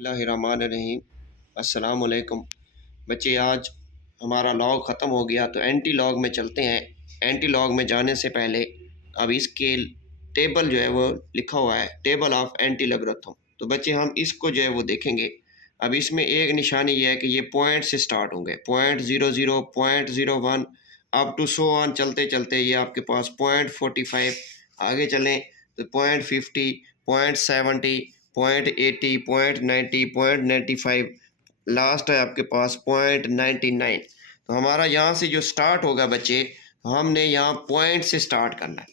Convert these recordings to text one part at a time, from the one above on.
बिस्मिल्लाहिर्रहमानिर्रहीम। अस्सलाम वालेकुम बच्चे। आज हमारा लॉग ख़त्म हो गया तो एंटी लॉग में चलते हैं। एंटी लॉग में जाने से पहले अब इसके टेबल जो है वो लिखा हुआ है, टेबल ऑफ एंटी लॉगरिथम। तो बच्चे हम इसको जो है वो देखेंगे। अब इसमें एक निशानी ये है कि ये पॉइंट से स्टार्ट होंगे, 0.00, 0.01 अप टू सो ऑन चलते चलते ये आपके पास 0.45 आगे चलें तो 0.50, 0.70, 0.80, 0.90, 0.95, लास्ट है आपके पास 0.99। तो हमारा यहाँ से जो स्टार्ट होगा बच्चे, हमने यहाँ पॉइंट से स्टार्ट करना है।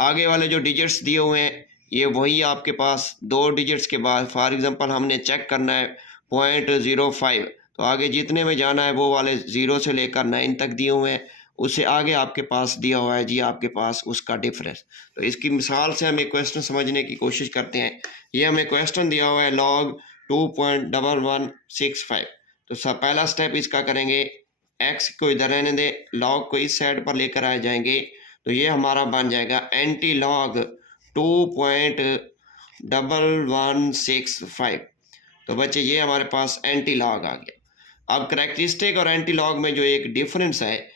आगे वाले जो डिजिट्स दिए हुए हैं ये वही आपके पास दो डिजिट्स के बाद, फॉर एग्जांपल हमने चेक करना है 0.05, तो आगे जितने में जाना है वो वाले 0 से लेकर 9 तक दिए हुए हैं। उससे आगे आपके पास दिया हुआ है जी आपके पास उसका डिफरेंस। तो इसकी मिसाल से हम एक क्वेश्चन समझने की कोशिश करते हैं। ये हमें क्वेश्चन दिया हुआ है लॉग 2.1165। तो सब पहला स्टेप इसका करेंगे, एक्स को इधर रहने दें, लॉग को इस साइड पर लेकर आ जाएंगे तो ये हमारा बन जाएगा एंटी लॉग 2.1165। तो बच्चे ये हमारे पास एंटी लॉग आ गया। अब करैक्टरिस्टिक और एंटी लॉग में जो एक डिफरेंस है,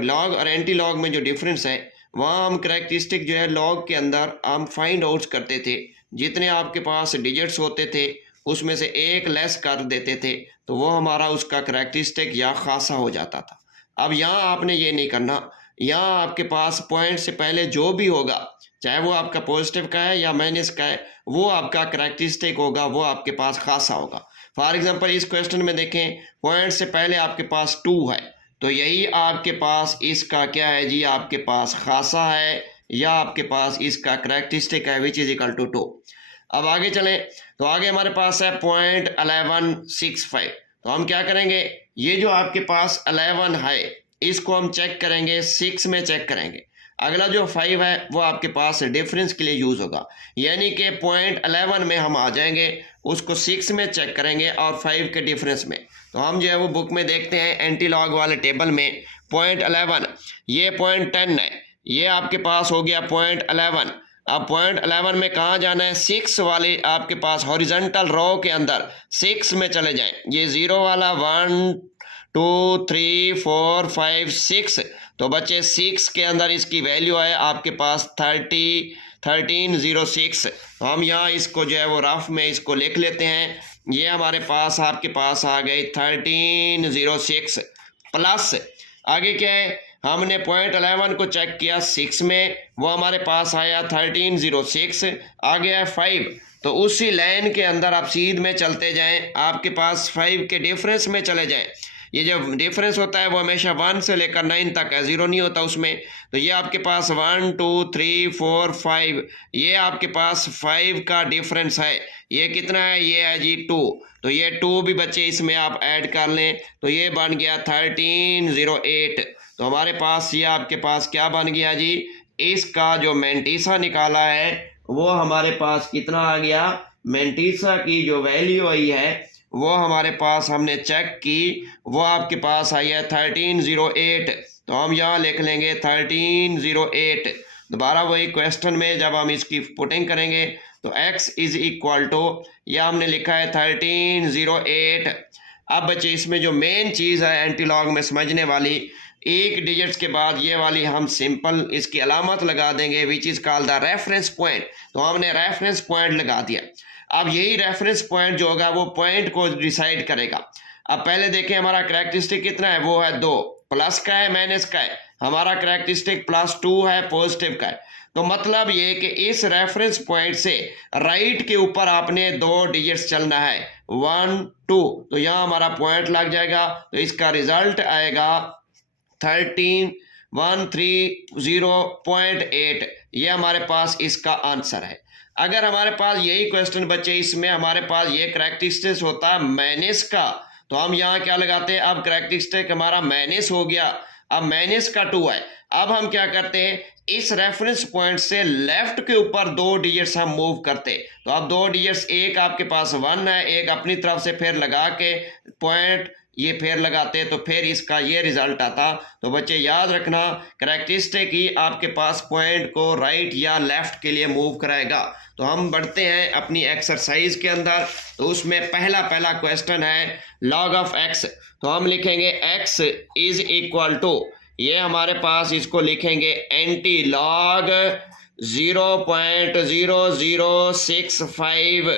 लॉग और एंटी लॉग में जो डिफरेंस है, वहाँ हम करैक्टरिस्टिक जो है लॉग के अंदर हम फाइंड आउट करते थे, जितने आपके पास डिजिट्स होते थे उसमें से एक लेस कर देते थे तो वो हमारा उसका करैक्टरिस्टिक या खासा हो जाता था। अब यहाँ आपने ये नहीं करना, यहाँ आपके पास पॉइंट से पहले जो भी होगा, चाहे वो आपका पॉजिटिव का है या माइनस का है, वो आपका करैक्टरिस्टिक होगा, वो आपके पास खासा होगा। फॉर एग्जांपल इस क्वेश्चन में देखें, पॉइंट से पहले आपके पास 2 है तो यही आपके पास इसका क्या है जी, आपके पास खासा है या आपके पास इसका करैक्टरिस्टिक है विच इज इक्वल टू 2। अब आगे चलें तो आगे हमारे पास है 0.1165। तो हम क्या करेंगे, ये जो आपके पास 11 है इसको हम चेक करेंगे, 6 में चेक करेंगे। अगला जो 5 है वो आपके पास डिफरेंस के लिए यूज़ होगा, यानी कि 0.11 में हम आ जाएंगे, उसको 6 में चेक करेंगे और 5 के डिफरेंस में। तो हम जो है वो बुक में देखते हैं एंटी लॉग वाले टेबल में 0.11, ये 0.10 है, ये आपके पास हो गया 0.11। अब 0.11 में कहाँ जाना है, 6 वाले आपके पास हॉरिजॉन्टल रो के अंदर 6 में चले जाएं। ये 0 वाला 1 2 3 4 5 6, तो बच्चे 6 के अंदर इसकी वैल्यू है आपके पास 1306। तो हम यहाँ इसको जो है वो रफ में इसको लिख लेते हैं। ये हमारे पास आपके पास आ गई 1306 प्लस आगे क्या है, हमने 0.11 को चेक किया 6 में, वो हमारे पास आया 1306, आगे है 5। तो उसी लाइन के अंदर आप सीध में चलते जाएं, आपके पास 5 के डिफरेंस में चले जाएं। ये जो डिफरेंस होता है वो हमेशा 1 से लेकर 9 तक है, 0 नहीं होता उसमें। तो ये आपके पास 1 2 3 4 5, ये आपके पास 5 का डिफरेंस है। ये कितना है, ये है जी 2। तो ये 2 भी बच्चे इसमें आप ऐड कर लें तो ये बन गया 1308। तो हमारे पास ये आपके पास क्या बन गया जी, इसका जो मेंटीसा निकाला है वो हमारे पास कितना आ गया, मेंटीसा की जो वैल्यू आई है वो हमारे पास हमने चेक की, वो आपके पास आई है 1308। तो हम यहाँ लिख लेंगे 1308। दोबारा वही क्वेश्चन में जब हम इसकी पुटिंग करेंगे तो x इज इक्वल टू, यह हमने लिखा है 1308। अब बच्चे इसमें जो मेन चीज़ है एंटी लॉग में समझने वाली, एक डिजिट्स के बाद ये वाली हम सिंपल इसकी अलामत लगा देंगे which is called the reference point. तो हमने रेफरेंस पॉइंट लगा दिया। अब यही रेफरेंस पॉइंट जो होगा वो पॉइंट को डिसाइड करेगा। अब पहले देखें हमारा करैक्टरिस्टिक कितना है, वो है 2, प्लस का है माइनस का है, हमारा करैक्टरिस्टिक +2 है, पॉजिटिव का है। तो मतलब ये कि इस रेफरेंस पॉइंट से राइट के ऊपर आपने 2 डिजिट्स चलना है, 1 2। तो यहाँ हमारा पॉइंट लग जाएगा, तो इसका रिजल्ट आएगा 13130.8। ये हमारे पास इसका आंसर है। अगर हमारे पास यही क्वेश्चन बच्चे इसमें हमारे पास ये करैक्टरिस्टिक होता है माइनस का, तो हम यहाँ क्या लगाते हैं, अब करैक्टरिस्टिक हमारा माइनस हो गया, अब माइनस का 2 है। अब हम क्या करते हैं, इस रेफरेंस पॉइंट से लेफ्ट के ऊपर 2 डिजिट्स हम मूव करते। तो अब 2 डिजिट्स, एक आपके पास 1 है, एक अपनी तरफ से फिर लगा के पॉइंट ये फिर लगाते तो फिर इसका ये रिजल्ट आता। तो बच्चे याद रखना, करैक्टरिस्टिक ही आपके पास पॉइंट को राइट या लेफ्ट के लिए मूव कराएगा। तो हम बढ़ते हैं अपनी एक्सरसाइज के अंदर। तो उसमें पहला क्वेश्चन है लॉग ऑफ एक्स। तो हम लिखेंगे एक्स इज इक्वल टू, ये हमारे पास इसको लिखेंगे एंटी लॉग 0.0065।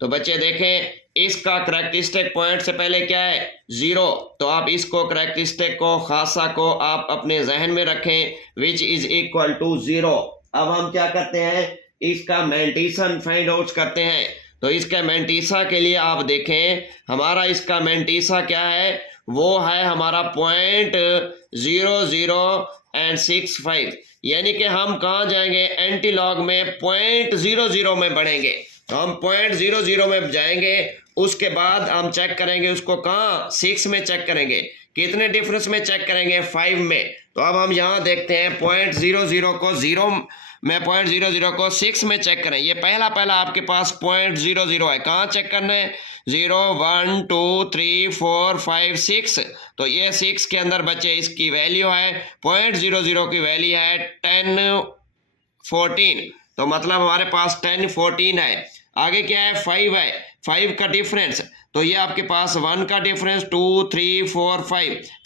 तो बच्चे देखें इसका करैक्टरिस्टिक पॉइंट से पहले क्या है 0। तो आप इसको करैक्टरिस्टिक को खासा को आप अपने जहन में रखें, विच इज इक्वल टू 0। अब हम क्या करते हैं, इसका मेंटिसन फाइंड आउट करते हैं। तो इसका मेंटिसा के लिए आप देखें, हमारा इसका मेंटिसा क्या है, वो है हमारा 0.0065, यानी कि हम कहाँ जाएंगे, एंटी लॉग में 0.00 में बढ़ेंगे। तो हम 0.00 में जाएंगे, उसके बाद हम चेक करेंगे उसको कहाँ 6 में चेक करेंगे। कितने डिफरेंस में चेक करेंगे, 5 में। तो अब हम यहाँ देखते हैं 0.00 को 0 में 0.00 को 6 में चेक करें। ये पहला आपके पास 0.00 है, कहाँ चेक करना है, 0 1 2 3 4 5 6। तो ये 6 के अंदर बच्चे इसकी वैल्यू है 0.00 की वैल्यू है 10 14। तो मतलब हमारे पास 10 14 है। आगे क्या है, 5 है, 5 का डिफरेंस। तो ये आपके पास 1 का डिफरेंस 2 3 4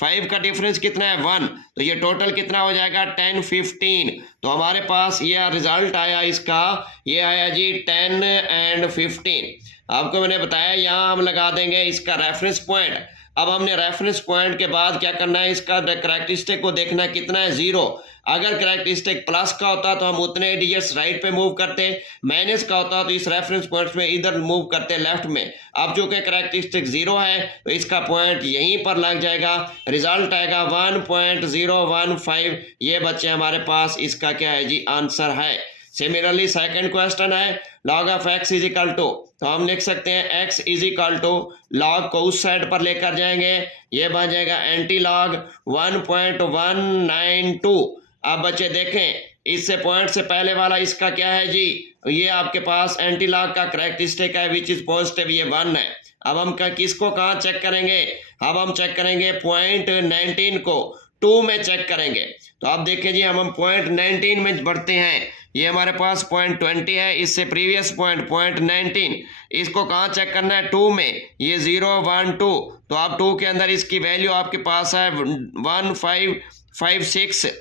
5 का डिफरेंस कितना है 1। तो ये टोटल कितना हो जाएगा 10 15। तो हमारे पास ये रिजल्ट आया इसका, ये आया जी 10 and 15। आपको मैंने बताया यहाँ हम लगा देंगे इसका रेफरेंस पॉइंट। अब हमने रेफरेंस पॉइंट के बाद क्या करना है, इसका करैक्टरिस्टिक को देखना कितना है 0। अगर करैक्टरिस्टिक प्लस का होता तो हम उतने डिजिट्स राइट पे मूव करते, माइनस का होता तो इस रेफरेंस पॉइंट में इधर मूव करते लेफ्ट में। अब जो कि करैक्टरिस्टिक 0 है तो इसका पॉइंट यहीं पर लग जाएगा, रिजल्ट आएगा 1.015। ये बच्चे हमारे पास इसका क्या है जी आंसर है। सिमिलरली सेकंड क्वेश्चन है log of x is equal to. तो हम लिख सकते हैं x is equal to, log को उस साइड पर लेकर जाएंगे, ये बन जाएगा एंटी लॉग 1.192। अब बच्चे देखें इससे पॉइंट से पहले वाला इसका क्या है जी, ये आपके पास एंटी लॉग का करैक्टरिस्टिक है विच इज पॉजिटिव, ये 1 है। अब हम किसको कहाँ चेक करेंगे, अब हम चेक करेंगे 0.19 को 2 में चेक करेंगे। तो आप देखें जी हम 0.19 में बढ़ते हैं, ये हमारे पास 0.20 है, इससे प्रीवियस पॉइंट 0.19, इसको कहाँ चेक करना है 2 में, ये 0 1 2। तो आप 2 के अंदर इसकी वैल्यू आपके पास है 1556।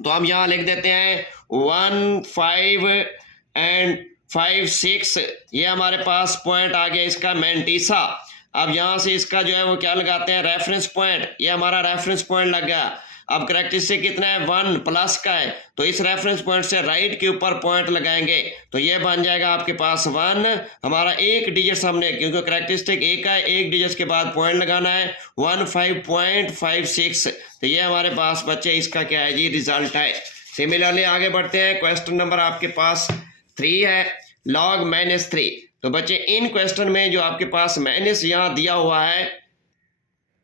तो हम यहाँ लिख देते हैं 1556। ये हमारे पास पॉइंट आ गया इसका मेंटिसा। अब यहाँ से इसका जो है वो क्या लगाते हैं रेफरेंस पॉइंट, ये हमारा रेफरेंस पॉइंट लग गया। अब करैक्टरिस्टिक कितना है 1 प्लस का है, तो इस रेफरेंस पॉइंट से राइट के ऊपर पॉइंट लगाएंगे, तो ये बन जाएगा आपके पास 1। हमारा एक डिजिट हमने, क्योंकि करैक्टरिस्टिक 1 है, एक डिजिट के बाद पॉइंट लगाना है 15.56। तो ये हमारे पास बच्चे इसका क्या है जी रिजल्ट है। सिमिलरली आगे बढ़ते हैं, क्वेश्चन नंबर आपके पास 3 है लॉग -3। तो बच्चे इन क्वेश्चन में जो आपके पास माइनस यहाँ दिया हुआ है,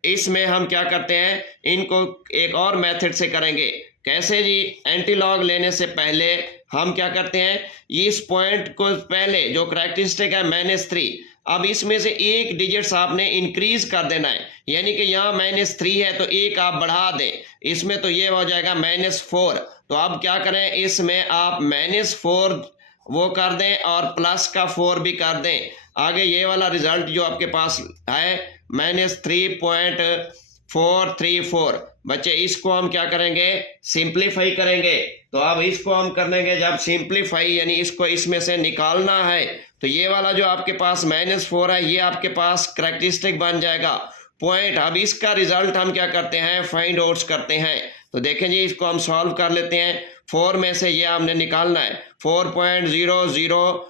इसमें हम क्या करते हैं, इनको एक और मेथड से करेंगे। कैसे जी, एंटी लॉग लेने से पहले हम क्या करते हैं, इस पॉइंट को पहले जो करैक्टरिस्टिक है -3, अब इसमें से एक डिजिट्स आपने इंक्रीज कर देना है, यानी कि यहाँ -3 है तो एक आप बढ़ा दें, इसमें तो ये हो जाएगा -4। तो अब क्या करें, इसमें आप -4 वो कर दें और प्लस का 4 भी कर दें। आगे ये वाला रिजल्ट जो आपके पास है -3.434। बच्चे इसको हम क्या करेंगे, सिंप्लीफाई करेंगे। तो अब इसको हम करेंगे जब सिंप्लीफाई, यानी इसको इसमें से निकालना है, तो ये वाला जो आपके पास -4 है ये आपके पास करैक्टरिस्टिक बन जाएगा पॉइंट। अब इसका रिजल्ट हम क्या करते हैं, फाइंड आउट करते हैं। तो देखें जी इसको हम सॉल्व कर लेते हैं। 4 में से ये हमने निकालना है 4.00,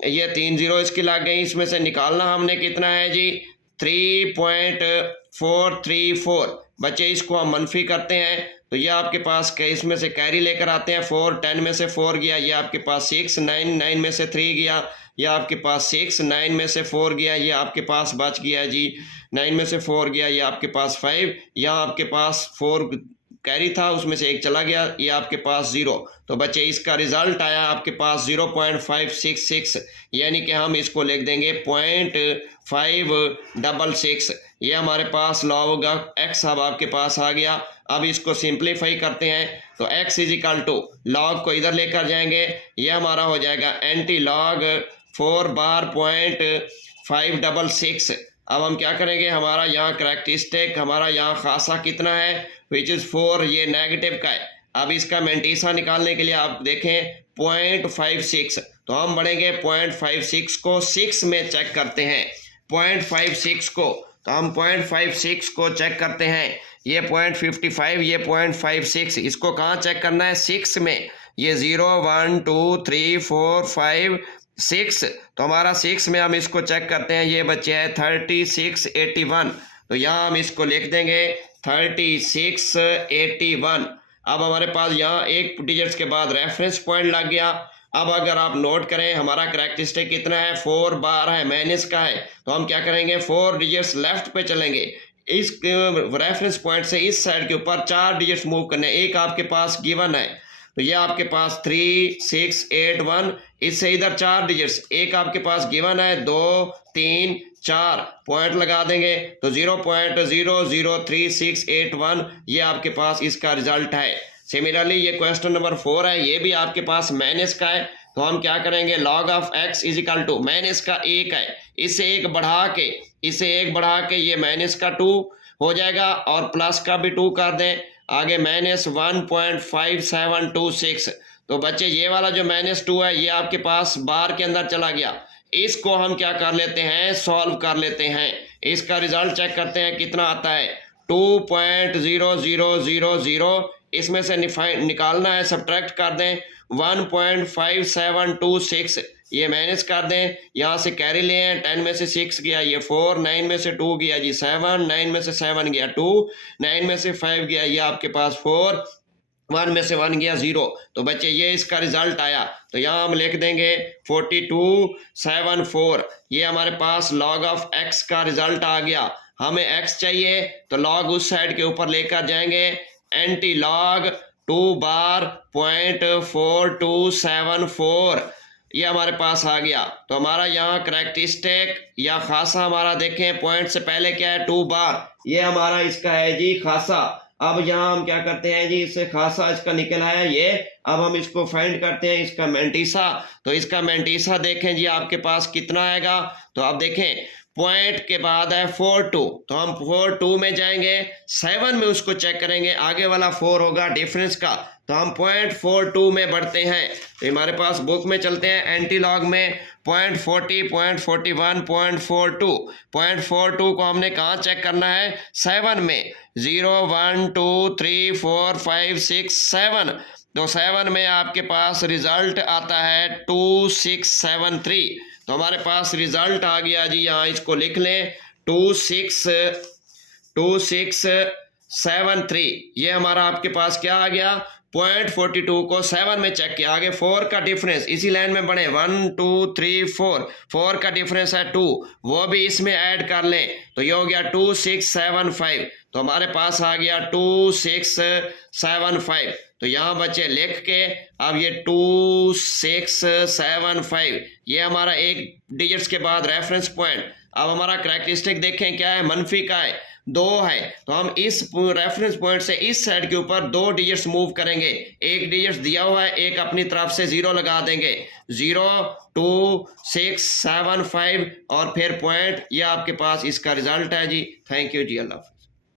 ये 3 0 इसकी लग गई, इसमें से निकालना हमने कितना है जी 3.434। बच्चे इसको हम मनफी करते हैं, तो ये आपके पास इसमें से कैरी लेकर आते हैं 4, 10 में से 4 गया, ये आपके पास 6, 9 में से 3 गया, ये आपके पास 6, 9 में से 4 गया, ये आपके पास बच गया जी 9 में से 4 गया, ये आपके पास 5, यहाँ आपके पास 4 कैरी था उसमें से 1 चला गया, ये आपके पास 0। तो बच्चे इसका रिजल्ट आया आपके पास 0.566, यानी कि हम इसको लिख देंगे 0.566। ये हमारे पास लॉग ऑफ एक्स अब आपके पास आ गया। अब इसको सिंप्लीफाई करते हैं तो x is equal to log को इधर लेकर जाएंगे, ये हमारा हो जाएगा एंटी लॉग 4 बार 0.566। अब हम क्या करेंगे, हमारा यहाँ करैक्टरिस्टिक हमारा यहाँ खासा कितना है, विच इज़ 4, ये नेगेटिव का है। अब इसका मेंटीसा निकालने के लिए आप देखें 0.56, तो हम बढ़ेंगे 0.56 को 6 में चेक करते हैं। 0.56 को तो हम 0.56 को चेक करते हैं, ये 0.55 ये 0.56, इसको कहाँ चेक करना है, 6 में। ये 0 1 2 3 4 5 6, तो हमारा 6 में हम इसको चेक करते हैं, ये बच्चे है 3681। तो यहाँ हम इसको लिख देंगे 3681। अब हमारे पास यहाँ एक डिजिट्स के बाद रेफरेंस पॉइंट लग गया। अब अगर आप नोट करें हमारा करैक्टरिस्टिक कितना है, 4 बार है, माइनस का है, तो हम क्या करेंगे 4 डिजिट्स लेफ्ट पे चलेंगे। इस रेफरेंस पॉइंट से इस साइड के ऊपर 4 डिजिट्स मूव करने, एक आपके पास गिवन है तो ये आपके पास 3681, इससे इधर 4 डिजिट्स, एक आपके पास गिवन है 2 3 4, पॉइंट लगा देंगे तो 0.003681 ये आपके पास इसका रिजल्ट है। सिमिलरली ये क्वेश्चन नंबर 4 है, ये भी आपके पास माइनस का है, तो हम क्या करेंगे log of x is equal to minus का 1 है, इसे एक बढ़ा के ये माइनस का 2 हो जाएगा और प्लस का भी 2 कर दें, आगे माइनस 1.5726। तो बच्चे ये वाला जो -2 है ये आपके पास बार के अंदर चला गया, इसको हम क्या कर लेते हैं, सॉल्व कर लेते हैं। इसका रिजल्ट चेक करते हैं कितना आता है, 2.0000, इसमें से निकालना है, सब्ट्रैक्ट कर दें 1.5726, ये माइनस कर दें, यहाँ से कैरी ले हैं, 10 में से 6 गया ये 4, 9 में से 2 गया जी 7, 9 में से 7 गया 2, 9 में से 5 गया ये आपके पास 4, 1 में से 1 गया 0। तो बच्चे ये इसका रिजल्ट आया, तो यहाँ हम लिख देंगे 4274, ये हमारे पास लॉग ऑफ x का रिजल्ट आ गया। हमें x चाहिए तो लॉग उस साइड के ऊपर लेकर जाएंगे, एंटी लॉग 2 बार 0.4274 ये हमारे पास आ गया। तो हमारा यहाँ करैक्टरिस्टिक या खासा हमारा देखें, पॉइंट से पहले क्या है 2 बार, ये हमारा इसका है जी खासा। अब यहाँ हम क्या करते हैं जी, इससे खासा इसका निकल आया ये, अब हम इसको फाइंड करते हैं इसका मेंटीसा। तो इसका मेंटीसा देखें जी आपके पास कितना आएगा, तो आप देखें पॉइंट के बाद है 42, तो हम 42 में जाएंगे, 7 में उसको चेक करेंगे, आगे वाला 4 होगा डिफरेंस का, तो हम 0.42 में बढ़ते हैं। तो हमारे पास बुक में चलते हैं, एंटी लॉग में 0.40 0.41 0.42, 0.42 को हमने कहाँ चेक करना है, 7 में, 0 1 2 3 4 5 6 7, तो 7 में आपके पास रिजल्ट आता है 2673। तो हमारे पास रिजल्ट आ गया जी, यहाँ इसको लिख लें 2673, ये हमारा आपके पास क्या आ गया, 0.42 को 7 में चेक किया, आगे 4 का डिफरेंस इसी लाइन में बढ़े, 1 2 3 4 का डिफरेंस है 2, वो भी इसमें ऐड कर लें, तो ये हो गया 2675। तो हमारे पास आ गया 2675। तो यहाँ बच्चे लिख के अब ये 2675 ये हमारा एक डिजिट्स के बाद रेफरेंस पॉइंट। अब हमारा करैक्टरिस्टिक देखें क्या है, मनफी का है, 2 है, तो हम इस रेफरेंस पॉइंट से इस साइड के ऊपर 2 डिजिट्स मूव करेंगे, एक डिजिट्स दिया हुआ है, एक अपनी तरफ से 0 लगा देंगे, 0 2 6 7 5 और फिर पॉइंट, ये आपके पास इसका रिजल्ट है जी। Thank you ji, Allah.